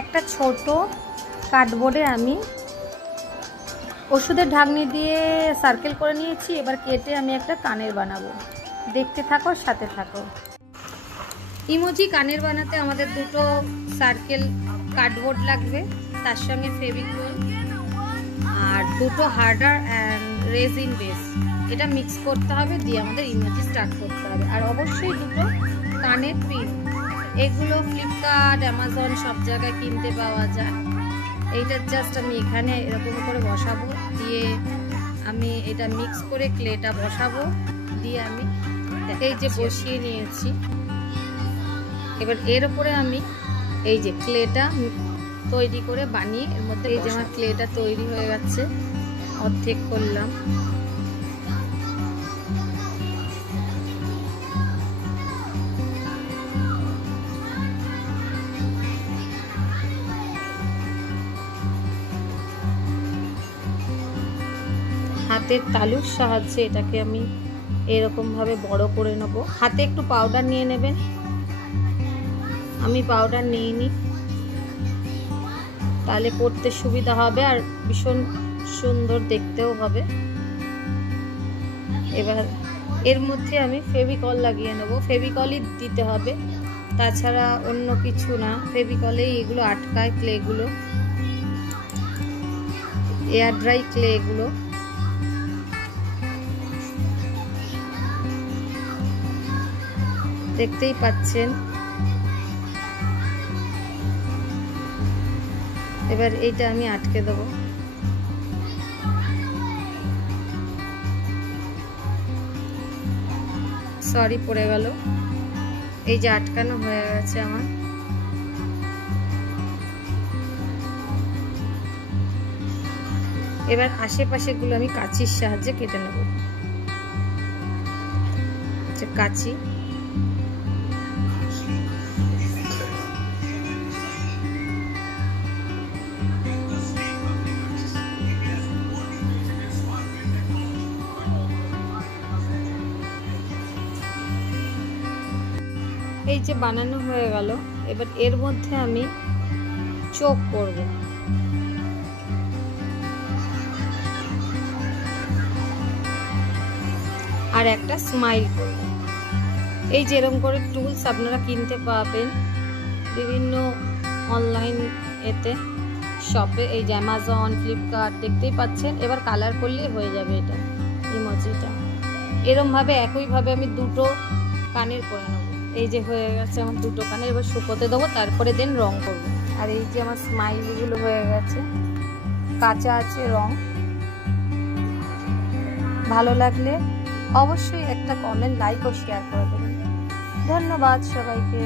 একটা ছোট কার্ডবোর্ডে আমি ওষুধের ঢাকনি দিয়ে সার্কেল করে নিয়েছি। এবার কেটে আমি একটা কানের বানাবো। দেখতে থাকো, সাথে থাকো। ইমোজি কানের বানাতে আমাদের দুটো সার্কেল কার্ডবোর্ড লাগবে, তার সঙ্গে ফেভিকল আর দুটো হার্ডার অ্যান্ড রেজিন বেস। এটা মিক্স করতে হবে, দিয়ে আমাদের ইমোজি স্টার্ট করতে হবে। আর অবশ্যই দুটো কানের পিন। এগুলো ফ্লিপকার্ট, অ্যামাজন সব জায়গায় কিনতে পাওয়া যায়। এইটা জাস্ট আমি এখানে এরকম করে বসাবো, দিয়ে আমি এটা মিক্স করে ক্লেটা বসাবো, দিয়ে আমি এই যে বসিয়ে নিয়েছি। এবার এর উপরে আমি এই যে ক্লেটা তৈরি করে বানিয়ে এর মধ্যে, এই যে আমার ক্লেটা তৈরি হয়ে গেছে, অর্ধেক করলাম। হাতের তালুর সাহায্যে এটাকে আমি এরকম ভাবে বড় করে নেব। হাতে একটু পাউডার নিয়ে নেবেন, আমি পাউডার নিয়ে নিই, তাহলে করতে সুবিধা হবে আর ভীষণ সুন্দর দেখতেও হবে। এবার এর মধ্যে আমি ফেভিকল লাগিয়ে নেব। ফেভিকলই দিতে হবে, তাছাড়া অন্য কিছু না। ফেভিকলেই এগুলো আটকায়, ক্লেগুলো এয়ার ড্রাই ক্লে এগুলো। দেখতেই পাচ্ছেন। এবার এইটা আমি আটকে দেবো। সরি, পড়ে গেল। এই যে আটকানো হয়ে গেছে আমার। এবার আশেপাশেগুলো আমি কাঁচির সাহায্যে কেটে নেব। কাঁচি, এই যে বানানো হয়ে গেল। এবার এর মধ্যে আমি চোখ করব। আর একটা স্মাইল করব। এই যে এরকম করে টুলস আপনারা কিনতে পাবেন বিভিন্ন অনলাইন এতে, শপে, এই যে অ্যামাজন, ফ্লিপকার্ট, দেখতেই পাচ্ছেন। এবার কালার করলেই হয়ে যাবে এটা ইমোজিটা। এরকমভাবে একইভাবে আমি দুটো কানের করে নেব। এই যে হয়ে গেছে আমার দুটো কানের। এবার শুকোতে দেবো, তারপরে দেন রং করব। আর এই যে আমার স্মাইলিগুলো হয়ে গেছে, কাঁচা আছে রং। ভালো লাগলে অবশ্যই একটা কমেন্ট, লাইক ও শেয়ার করে দেবেন। ধন্যবাদ সবাইকে।